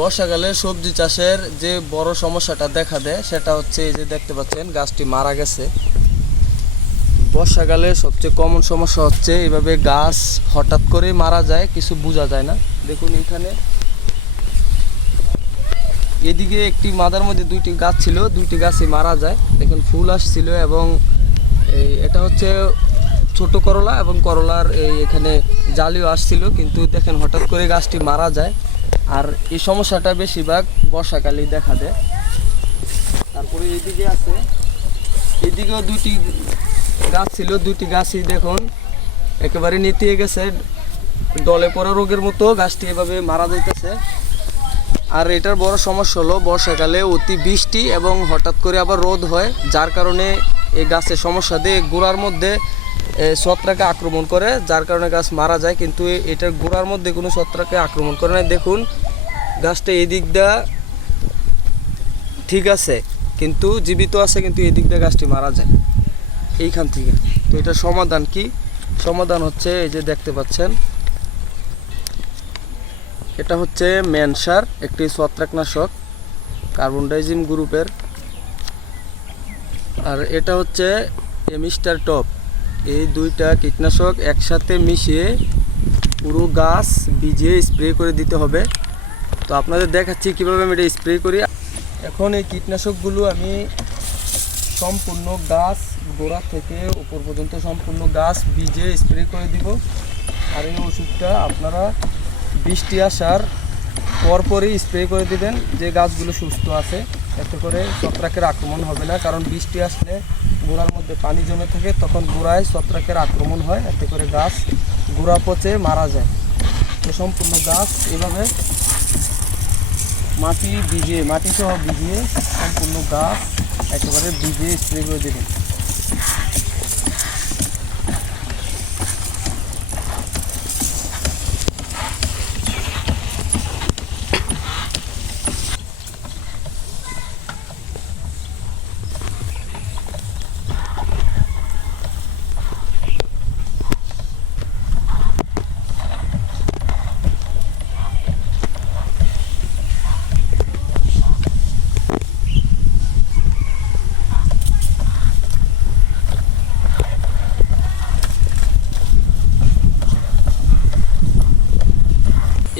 বর্ষাকালে সবজি চাষের যে বড় সমস্যাটা দেখা দেয়, সেটা হচ্ছে এই যে দেখতে পাচ্ছেন, গাছটি মারা গেছে। বর্ষাকালে সবচেয়ে কমন সমস্যা হচ্ছে এইভাবে গাছ হঠাৎ করে মারা যায়, কিছু বোঝা যায় না। দেখুন এখানে। এদিকে একটি মাদার মধ্যে দুইটি গাছ ছিল, দুইটি গাছই মারা যায়। দেখুন, ফুল আসছিল এবং এটা হচ্ছে ছোট করলা এবং করলার এই এখানে জালিও আসছিল, কিন্তু দেখেন হঠাৎ করে গাছটি মারা যায়। আর এই সমস্যাটা বেশিরভাগ বর্ষাকালেই দেখা দেয়। তারপরে এদিকে আছে। এদিকেও দুটি গাছ ছিল, দুটি গাছই দেখুন একেবারে নিতে গেছে। ডলে পড়া রোগের মতো গাছটি এভাবে মারা যাইতেছে। আর এটার বড় সমস্যা হলো বর্ষাকালে অতি বৃষ্টি এবং হঠাৎ করে আবার রোদ হয়, যার কারণে এই গাছের সমস্যা দিয়ে গোড়ার মধ্যে ছত্রাকে আক্রমণ করে, যার কারণে গাছ মারা যায়, কিন্তু এটার গোড়ার মধ্যে কোনো ছত্রাকে আক্রমণ করে না দেখুন, গাছটা এদিক দা ঠিক আছে, কিন্তু জীবিত আছে, কিন্তু এদিক দিয়ে গাছটি মারা যায়। এইখান থেকে। তো এটার সমাধান কি? সমাধান হচ্ছে এই যে দেখতে পাচ্ছেন এটা হচ্ছে ম্যানসার একটি ছত্রাকনাশক কার্বন ডাইজিম গ্রুপের। আর এটা হচ্ছে এমিস্টার টপ। এই দুইটা কীটনাশক একসাথে মিশিয়ে পুরো গাছ ভিজিয়ে স্প্রে করে দিতে হবে। তো আপনাদের দেখাচ্ছি কীভাবে আমি এটা স্প্রে করি। এখন এই কীটনাশকগুলো আমি সম্পূর্ণ গাছ গোড়া থেকে উপর পর্যন্ত সম্পূর্ণ গাছ ভিজে স্প্রে করে দিব। আর এই ওষুধটা আপনারা বৃষ্টি আসার পরপরই স্প্রে করে দিবেন, যে গাছগুলো সুস্থ আছে। এতে করে ছত্রাকের আক্রমণ হবে না, কারণ বৃষ্টি আসলে গোড়ার মধ্যে পানি জমে থাকে, তখন গোড়ায় ছত্রাকের আক্রমণ হয়, এতে করে গাছ গোড়া পচে মারা যায়। তো সম্পূর্ণ গাছ এভাবে মাটি ভিজিয়ে মাটি সহ ভিজিয়ে সম্পূর্ণ গাছ একেবারে ভিজিয়ে স্প্রে করে দেবেন।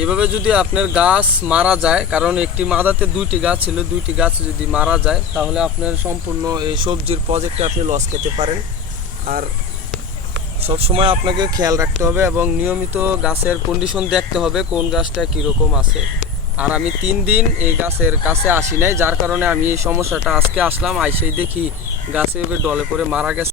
এভাবে যদি আপনার গাছ মারা যায়, কারণ একটি মাদাতে দুইটি গাছ ছিল, দুইটি গাছ যদি মারা যায়, তাহলে আপনার সম্পূর্ণ এই সবজির প্রজেক্টে আপনি লস খেতে পারেন। আর সব সময় আপনাকে খেয়াল রাখতে হবে এবং নিয়মিত গাছের কন্ডিশন দেখতে হবে কোন গাছটা কীরকম আছে। আর আমি তিন দিন এই গাছের কাছে আসি নাই, যার কারণে আমি এই সমস্যাটা আজকে আসলাম, আইসেই দেখি গাছে এভাবে ডলে করে মারা গেছে।